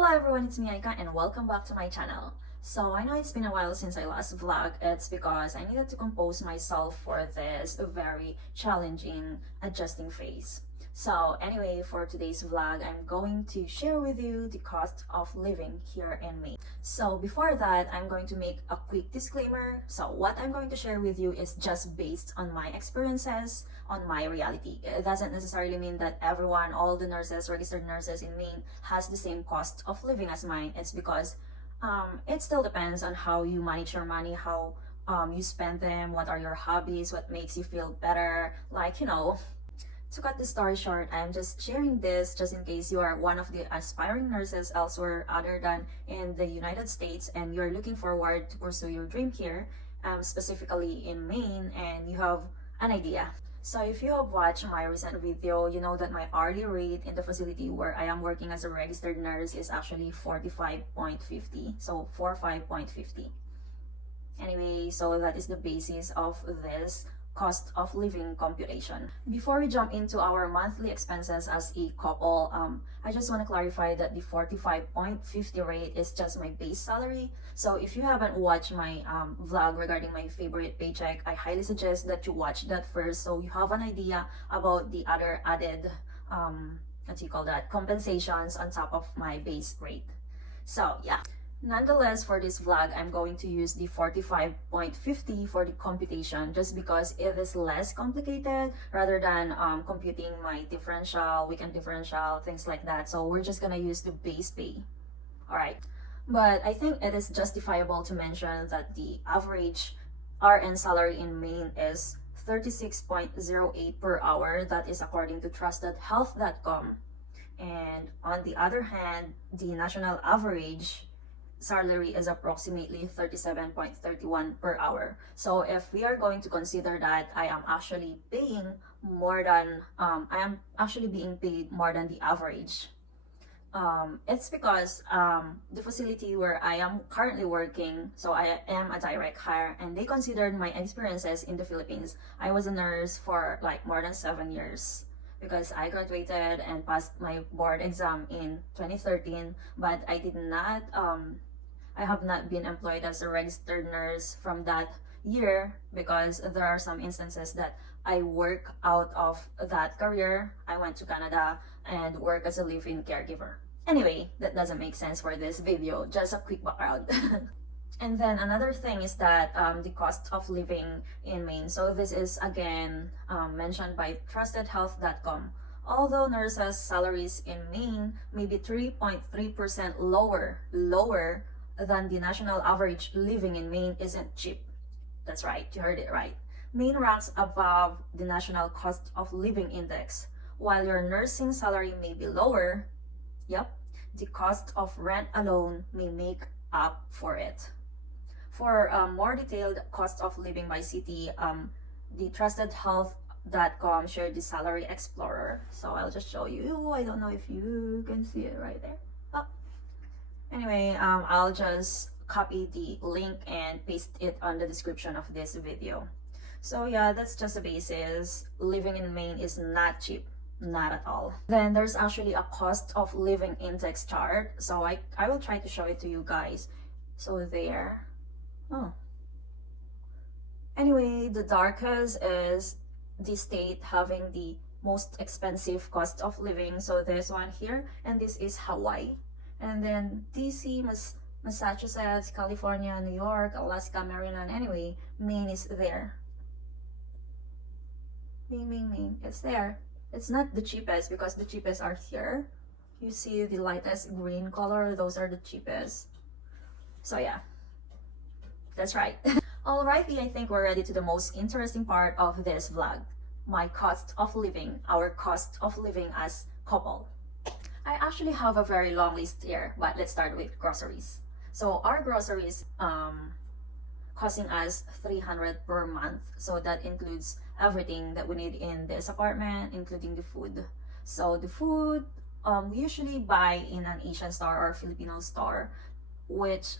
Hello everyone, it's me Aika and welcome back to my channel. So I know it's been a while since I last vlogged. It's because I needed to compose myself for this very challenging adjusting phase. So anyway, for today's vlog, I'm going to share with you the cost of living here in Maine. So before that, I'm going to make a quick disclaimer. So what I'm going to share with you is just based on my experiences, on my reality. It doesn't necessarily mean that everyone, all the nurses, registered nurses in Maine has the same cost of living as mine. It's because it still depends on how you manage your money, how you spend them, what are your hobbies, what makes you feel better, to cut the story short, I'm just sharing this just in case you are one of the aspiring nurses elsewhere other than in the United States and you're looking forward to pursue your dream here, specifically in Maine, and you have an idea. So if you have watched my recent video, you know that my hourly rate in the facility where I am working as a registered nurse is actually 45.50. So 45.50. Anyway, so that is the basis of this cost of living computation. Before we jump into our monthly expenses as a couple, I just want to clarify that the 45.50 rate is just my base salary. So if you haven't watched my vlog regarding my favorite paycheck, I highly suggest that you watch that first so you have an idea about the other added compensations on top of my base rate. So yeah. Nonetheless, for this vlog, I'm going to use the 45.50 for the computation just because it is less complicated rather than computing my differential, weekend differential, things like that. So we're just gonna use the base pay. Alright, but I think it is justifiable to mention that the average RN salary in Maine is 36.08 per hour. That is according to trustedhealth.com. And on the other hand, the national average salary is approximately 37.31 per hour. So if we are going to consider that I am actually paying more than I am actually being paid more than the average, it's because the facility where I am currently working, so I am a direct hire, and they considered my experiences in the Philippines. I was a nurse for like more than 7 years because I graduated and passed my board exam in 2013, but I did not I have not been employed as a registered nurse from that year because there are some instances that I work out of that career. I went to Canada and work as a live-in caregiver. Anyway, that doesn't make sense for this video, just a quick background. And then another thing is that the cost of living in Maine. So this is again mentioned by trustedhealth.com. Although nurses' salaries in Maine may be 3.3% lower than the national average, living in Maine isn't cheap. That's right, you heard it right. Maine ranks above the national cost of living index. While your nursing salary may be lower, the cost of rent alone may make up for it. For more detailed cost of living by city, the trustedhealth.com shared the Salary Explorer. So I'll just show you. I don't know if you can see it right there. Anyway, I'll just copy the link and paste it on the description of this video. So yeah, that's just the basis. Living in Maine is not cheap, not at all. Then there's actually a cost of living index chart. So I will try to show it to you guys. So there. Anyway, the darkest is the state having the most expensive cost of living. So this one here, and this is Hawaii. And then DC, Massachusetts, California, New York, Alaska, Maryland. Anyway, Maine is there. Maine. It's there. It's not the cheapest because the cheapest are here. You see the lightest green color? Those are the cheapest. So yeah, that's right. Alrighty, I think we're ready to the most interesting part of this vlog. My cost of living, our cost of living as couple. I actually have a very long list here, but let's start with groceries. So our groceries costing us $300 per month. So that includes everything that we need in this apartment, including the food. So the food we usually buy in an Asian store or Filipino store, which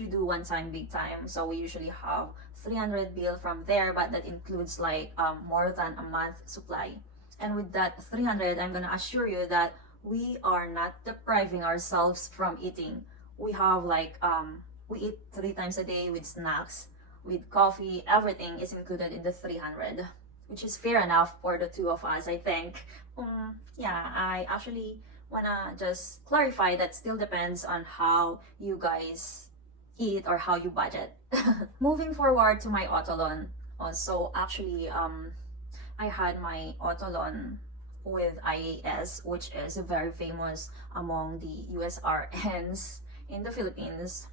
we do one time, big time. So we usually have 300 bill from there, but that includes like more than a month supply. And with that 300, I'm gonna assure you that we are not depriving ourselves from eating. We have like we eat 3 times a day with snacks, with coffee, everything is included in the 300, which is fair enough for the two of us, I think. Yeah, I actually wanna just clarify that still depends on how you guys eat or how you budget. Moving forward to my auto loan. So actually, I had my auto loan with IAS, which is very famous among the USRNs in the Philippines.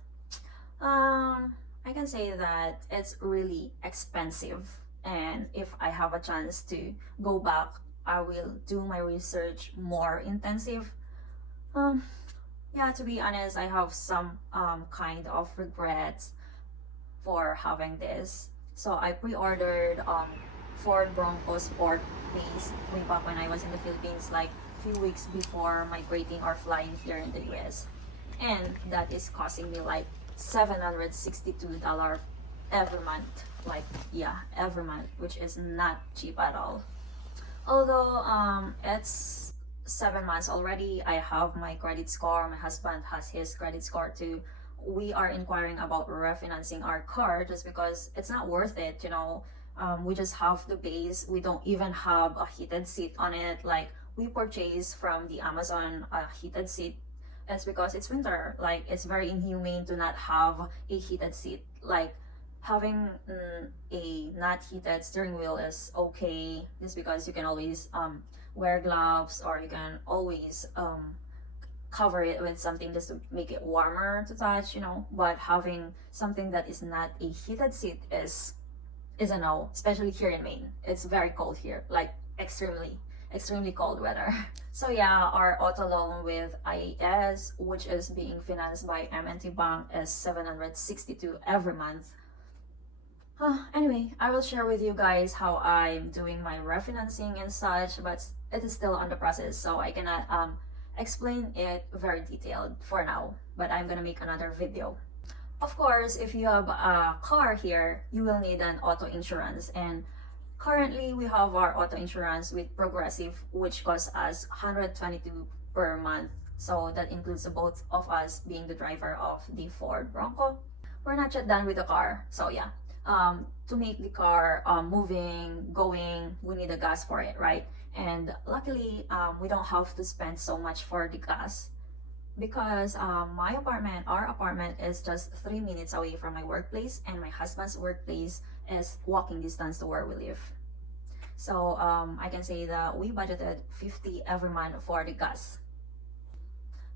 I can say that it's really expensive, and if I have a chance to go back, I will do my research more intensive. Yeah, to be honest, I have some kind of regrets for having this. So I pre-ordered Ford Bronco Sport Base way back when I was in the Philippines, like few weeks before migrating or flying here in the US. And that is costing me like $762 every month. Like, yeah, every month, which is not cheap at all. Although it's 7 months already, I have my credit score, my husband has his credit score too. We are inquiring about refinancing our car just because it's not worth it, you know. We just have the base, we don't even have a heated seat on it. Like, we purchased from the Amazon a heated seat. It's because it's winter. Like, it's very inhumane to not have a heated seat. Like, having a not heated steering wheel is okay, just because you can always wear gloves, or you can always cover it with something just to make it warmer to touch, you know. But having something that is not a heated seat is a no, especially here in Maine. It's very cold here, like extremely cold weather. So yeah, our auto loan with IAS, which is being financed by M&T Bank, is $762 every month. Anyway, I will share with you guys how I'm doing my refinancing and such, but it is still on the process, so I cannot explain it very detailed for now, but I'm gonna make another video. Of course, if you have a car here, you will need an auto insurance, and currently we have our auto insurance with Progressive, which costs us $122 per month. So that includes the both of us being the driver of the Ford Bronco. We're not yet done with the car, so yeah. To make the car moving, going, we need a gas for it, right? And luckily, we don't have to spend so much for the gas, because our apartment is just 3 minutes away from my workplace, and my husband's workplace is walking distance to where we live. So I can say that we budgeted $50 every month for the gas.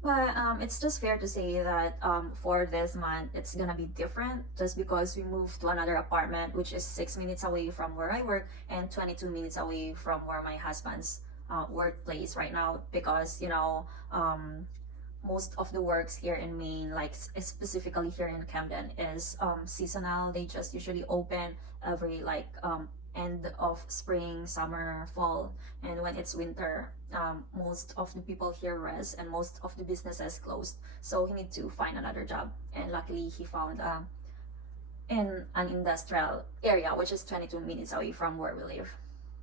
But it's just fair to say that for this month, it's gonna be different, just because we moved to another apartment, which is 6 minutes away from where I work and 22 minutes away from where my husband's workplace right now, because, you know, most of the works here in Maine, like specifically here in Camden, is seasonal. They just usually open every like end of spring, summer, fall, and when it's winter, most of the people here rest and most of the businesses closed, so he need to find another job, and luckily he found in an industrial area, which is 22 minutes away from where we live.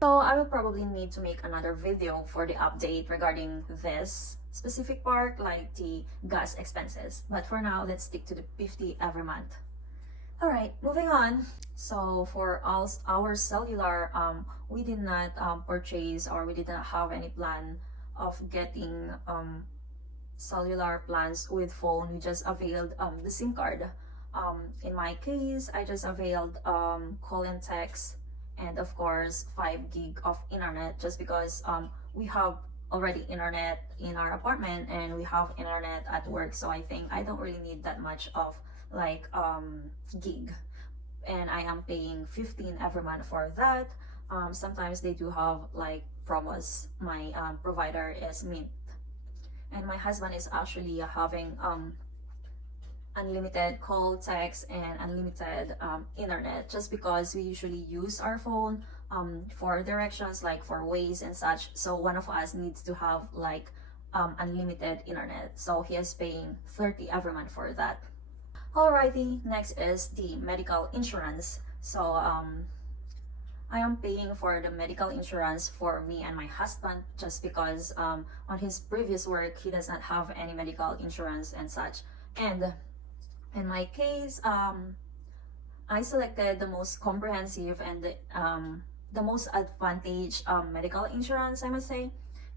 So I will probably need to make another video for the update regarding this specific part, like the gas expenses, but for now, let's stick to the $50 every month. All right, moving on. So for our cellular, we did not purchase, or we did not have any plan of getting cellular plans with phone. We just availed the SIM card. In my case, I just availed call and text, and of course 5 gig of internet, just because we have already internet in our apartment and we have internet at work, so I think I don't really need that much of like gig, and I am paying 15 every month for that. Sometimes they do have like promos. My provider is Mint, and my husband is actually having unlimited call, text, and unlimited internet, just because we usually use our phone for directions, like for Waze and such. So one of us needs to have like unlimited internet, so he is paying 30 every month for that. Alrighty, next is the medical insurance. So I am paying for the medical insurance for me and my husband just because on his previous work he does not have any medical insurance and such. And in my case, I selected the most comprehensive and the most advantage medical insurance, I must say,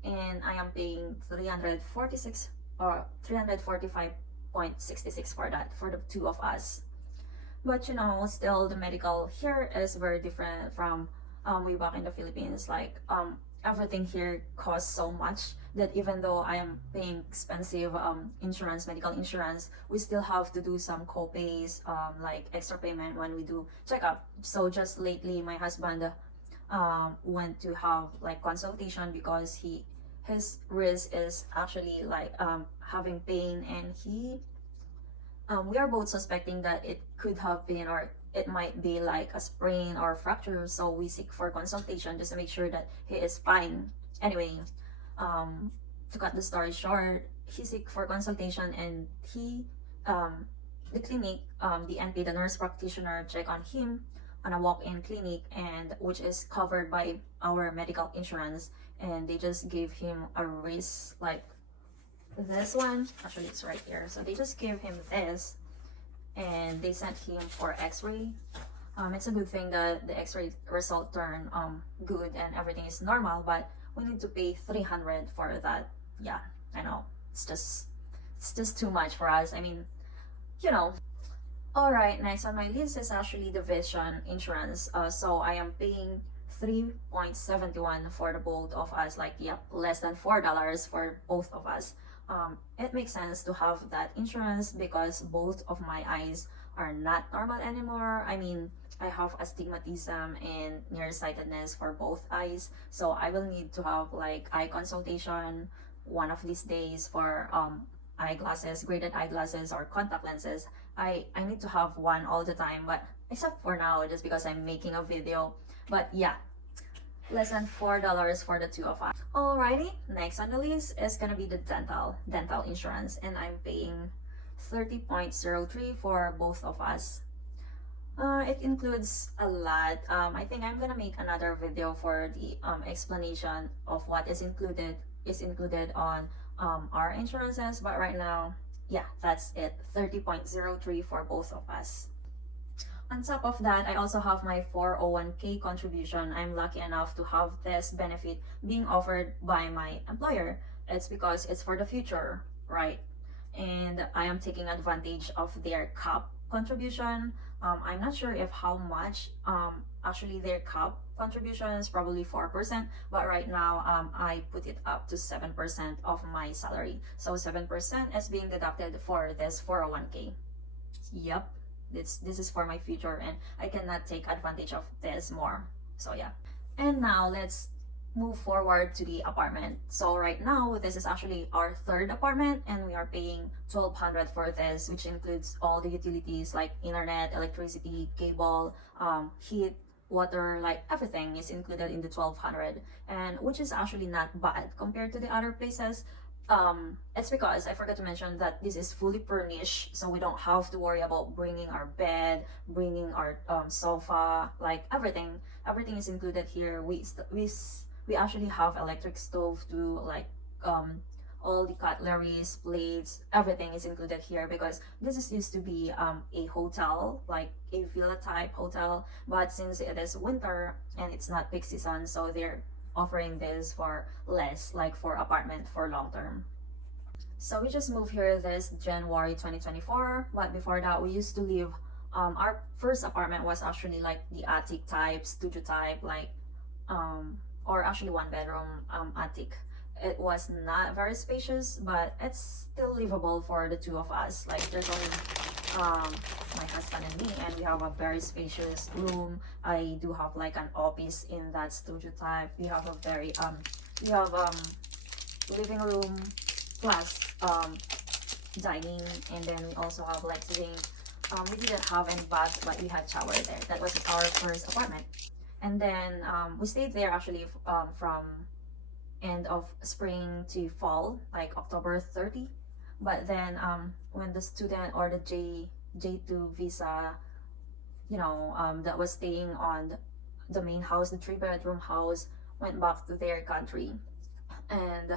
and I am paying 346 or 345.66 for that for the two of us. But you know, still the medical here is very different from way back in the Philippines. Like everything here costs so much that even though I am paying expensive insurance, medical insurance, we still have to do some co-pays, like extra payment when we do checkup. So just lately, my husband went to have like consultation because his wrist is actually like having pain, and we are both suspecting that it could have been, or it might be like a sprain or fracture, so we seek for consultation just to make sure that he is fine. Anyway, to cut the story short, he seek for consultation, and the clinic, the NP, the nurse practitioner, check on him on a walk-in clinic, and which is covered by our medical insurance, and they just gave him a wrist like this one. Actually, it's right here. So they just gave him this, and they sent him for x-ray. It's a good thing that the x-ray result turned good and everything is normal, but we need to pay 300 for that. Yeah, I know, it's just too much for us. I mean, you know. All right, next on my list is actually the vision insurance. So I am paying 3.71 for the both of us, like, yep, less than $4 for both of us. It makes sense to have that insurance because both of my eyes are not normal anymore. I mean, I have astigmatism and nearsightedness for both eyes, so I will need to have like eye consultation one of these days for eyeglasses, graded eyeglasses or contact lenses. I need to have one all the time, but except for now, just because I'm making a video. But yeah, less than $4 for the two of us. Alrighty, next on the list is gonna be the dental insurance, and I'm paying 30.03 for both of us. It includes a lot. I think I'm gonna make another video for the explanation of what is included on our insurances, but right now, yeah, that's it. 30.03 for both of us. On top of that, I also have my 401k contribution. I'm lucky enough to have this benefit being offered by my employer. It's because it's for the future, right? And I am taking advantage of their cap contribution. I'm not sure if how much actually their cap contribution is, probably 4%, but right now I put it up to 7% of my salary. So 7% is being deducted for this 401k. Yep, this is for my future, and I cannot take advantage of this more. So yeah. And now let's move forward to the apartment. So right now, this is actually our third apartment, and we are paying $1,200 for this, which includes all the utilities like internet, electricity, cable, heat, water, like everything is included in the $1,200, and which is actually not bad compared to the other places. It's because I forgot to mention that this is fully furnished, so we don't have to worry about bringing our bed, bringing our sofa, like everything is included here. We actually have electric stove too, like all the cutleries, plates, everything is included here, because this is used to be a hotel, like a villa type hotel, but since it is winter and it's not peak season, so they're offering this for less, like for apartment for long term. So we just moved here this January 2024, but before that we used to live, our first apartment was actually like the attic type, studio type, like or actually one bedroom attic. It was not very spacious, but it's still livable for the two of us. Like there's only my husband and me, and we have a very spacious room. I do have like an office in that studio type. We have a very we have living room plus dining, and then we also have like sitting. We didn't have any bath, but we had shower there. That was our first apartment. And then we stayed there actually from end of spring to fall, like October 30. But then when the student or the J2 visa, you know, that was staying on the main house, the 3-bedroom house, went back to their country, and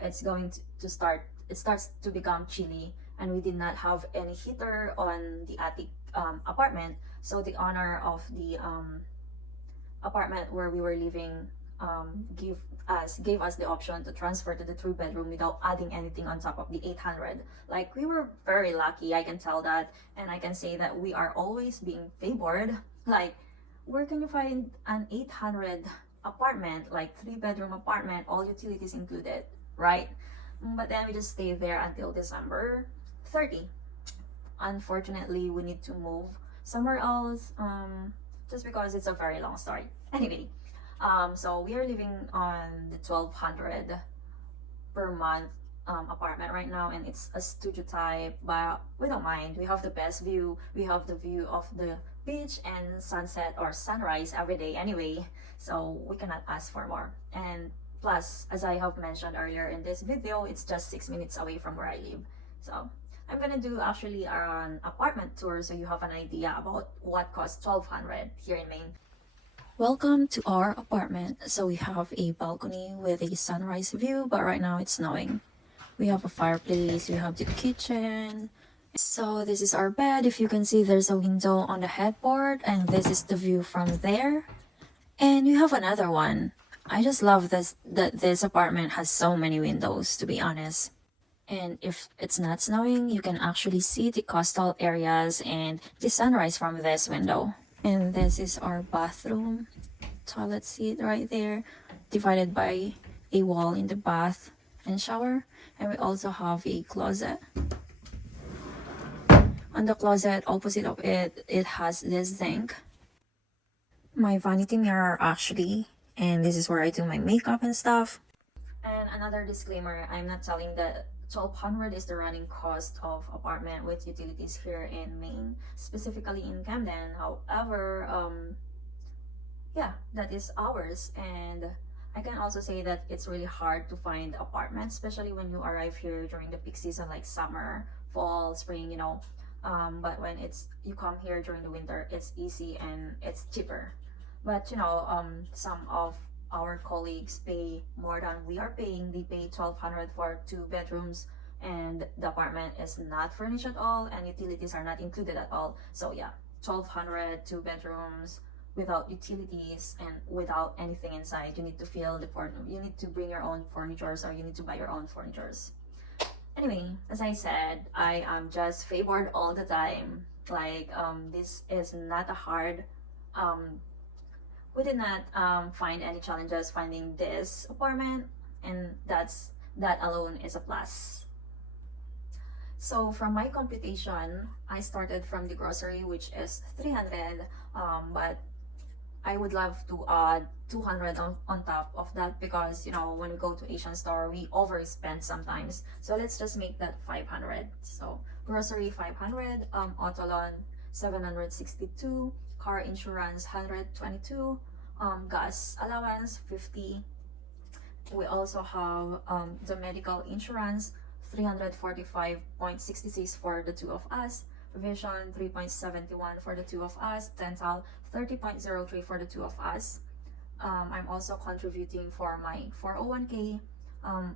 it's going to start. It starts to become chilly, and we did not have any heater on the attic apartment. So the owner of the apartment where we were living gave us the option to transfer to the 3-bedroom without adding anything on top of the 800. Like, we were very lucky, I can tell that, and I can say that we are always being favored. Like, where can you find an 800 apartment, like 3-bedroom apartment, all utilities included, right? But then we just stayed there until December 30. Unfortunately, we need to move somewhere else, just because it's a very long story. Anyway, so we are living on the 1200 per month apartment right now, and it's a studio type, but we don't mind. We have the best view. We have the view of the beach and sunset or sunrise every day anyway, so we cannot ask for more. And plus, as I have mentioned earlier in this video, it's just 6 minutes away from where I live. So I'm gonna do actually an apartment tour so you have an idea about what costs 1200 here in Maine. Welcome to our apartment. So we have a balcony with a sunrise view, but right now it's snowing. We have a fireplace, we have the kitchen. So this is our bed. If you can see, there's a window on the headboard, and this is the view from there. And we have another one. I just love this, that this apartment has so many windows, to be honest. And if it's not snowing, you can actually see the coastal areas and the sunrise from this window. And this is our bathroom, toilet seat right there, divided by a wall in the bath and shower. And we also have a closet. On the closet, opposite of it, it has this sink. My vanity mirror actually, and this is where I do my makeup and stuff. And another disclaimer, I'm not telling that 1200 is the running cost of apartment with utilities here in Maine, specifically in Camden. However, yeah, that is ours. And I can also say that it's really hard to find apartments, especially when you arrive here during the peak season, like summer, fall, spring, you know. But when you come here during the winter, it's easy and it's cheaper. But you know, some of our colleagues pay more than we are paying. They pay 1200 for 2 bedrooms, and the apartment is not furnished at all, and utilities are not included at all. So yeah, 1200, 2 bedrooms without utilities and without anything inside. You need to fill the you need to bring your own furnitures, or you need to buy your own furnitures. Anyway, as I said, I am just favored all the time. Like, this is not a hard we did not find any challenges finding this apartment, and that alone is a plus. So from my computation, I started from the grocery, which is 300, but I would love to add 200 on top of that, because you know, when we go to Asian store, we overspend sometimes. So let's just make that 500. So grocery 500, auto loan 762, car insurance 122, gas allowance 50. We also have the medical insurance 345.66 for the 2 of us, vision 3.71 for the 2 of us, dental 30.03 for the 2 of us. I'm also contributing for my 401k.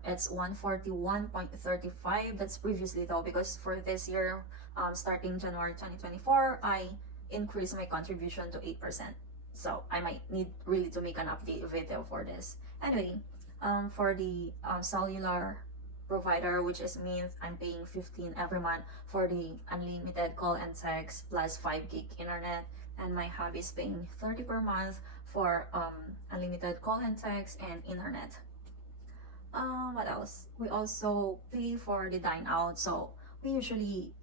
It's 141.35. That's previously though, because for this year, starting January 2024, I increased my contribution to 8%. So I might need really to make an update video for this. Anyway, for the cellular provider, which is Mint, I'm paying 15 every month for the unlimited call and text plus 5 gig internet, and my hubby is paying 30 per month for unlimited call and text and internet. What else? We also pay for the dine out, so we usually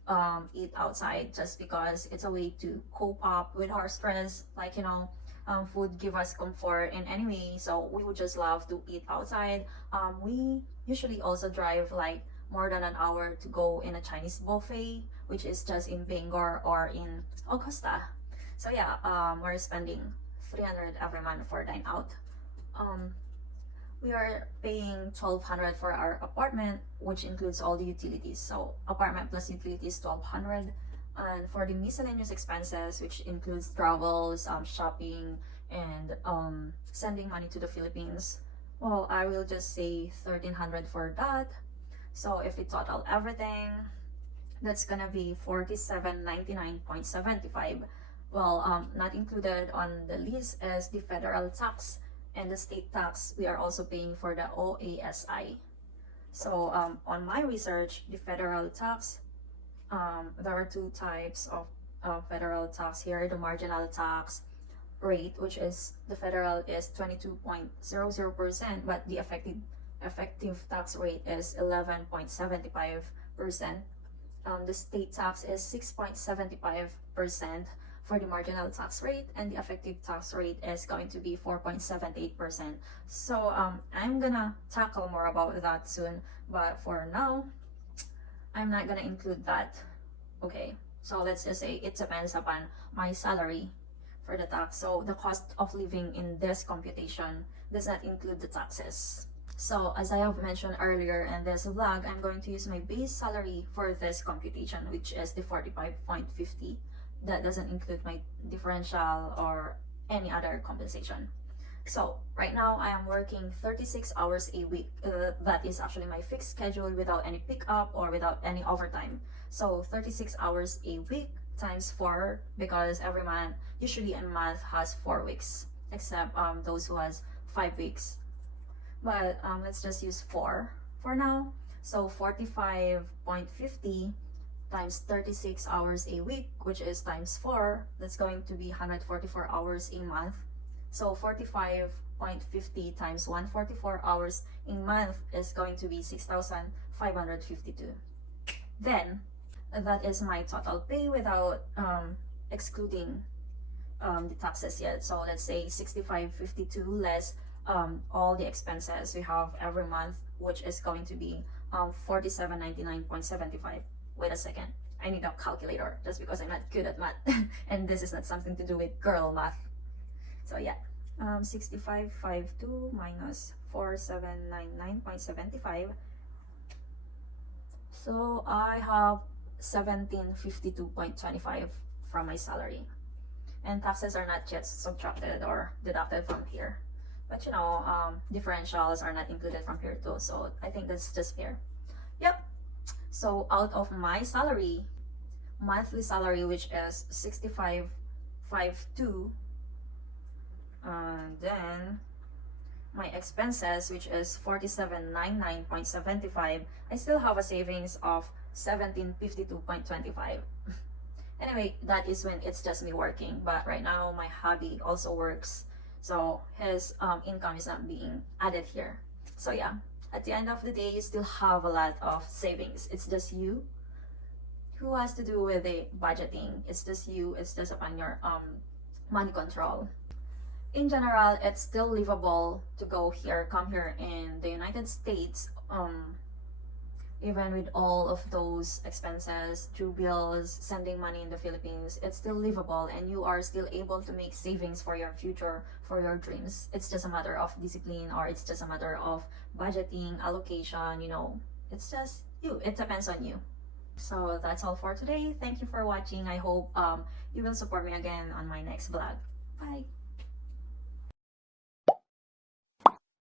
eat outside just because it's a way to cope up with our stress. Like, you know, food give us comfort in any way, so we would just love to eat outside. We usually also drive like more than an hour to go in a Chinese buffet, which is just in Bangor or in Augusta. So yeah, we're spending 300 every month for dine out. We are paying 1200 for our apartment, which includes all the utilities. So apartment plus utilities 1200. And for the miscellaneous expenses, which includes travels, shopping, and sending money to the Philippines, well, I will just say 1,300 for that. So if we total everything, that's gonna be 4799.75. Well, not included on the list is the federal tax and the state tax. We are also paying for the OASI. So on my research, the federal tax, there are two types of federal tax here. The marginal tax rate, which is the federal is 22.00%, but the effective tax rate is 11.75%. The state tax is 6.75% for the marginal tax rate, and the effective tax rate is going to be 4.78%. So I'm gonna tackle more about that soon, but for now, I'm not gonna include that. Okay, so let's just say it depends upon my salary for the tax. So the cost of living in this computation does not include the taxes. So as I have mentioned earlier in this vlog, I'm going to use my base salary for this computation, which is the 45.50. That doesn't include my differential or any other compensation. So right now I am working 36 hours a week. That is actually my fixed schedule without any pickup or without any overtime. So 36 hours a week times 4, because every month, usually a month has 4 weeks, except those who has 5 weeks. But let's just use 4 for now. So 45.50 times 36 hours a week, which is times 4, that's going to be 144 hours a month. So 45.50 times 144 hours a month is going to be 6,552. Then that is my total pay without excluding the taxes yet. So let's say 65.52 less all the expenses we have every month, which is going to be 4799.75. Wait a second, I need a calculator just because I'm not good at math and this is not something to do with girl math. So yeah, 65.52 minus 4799.75. So I have 1752.25 from my salary, and taxes are not yet subtracted or deducted from here. But you know, differentials are not included from here too, so I think that's just fair. Yep. So out of my salary, monthly salary, which is 65.52, and then my expenses, which is 4799.75, I still have a savings of 1752.25. Anyway, that is when it's just me working, but right now my hubby also works, so his income is not being added here. So yeah, at the end of the day, you still have a lot of savings. It's just you who has to do with the budgeting. It's just you. It's just upon your money control. In general, it's still livable to come here in the United States, even with all of those expenses, through bills, sending money in the Philippines. It's still livable, and you are still able to make savings for your future, for your dreams. It's just a matter of discipline, or it's just a matter of budgeting, allocation, you know. It's just you. It depends on you. So that's all for today. Thank you for watching. I hope you will support me again on my next vlog. Bye.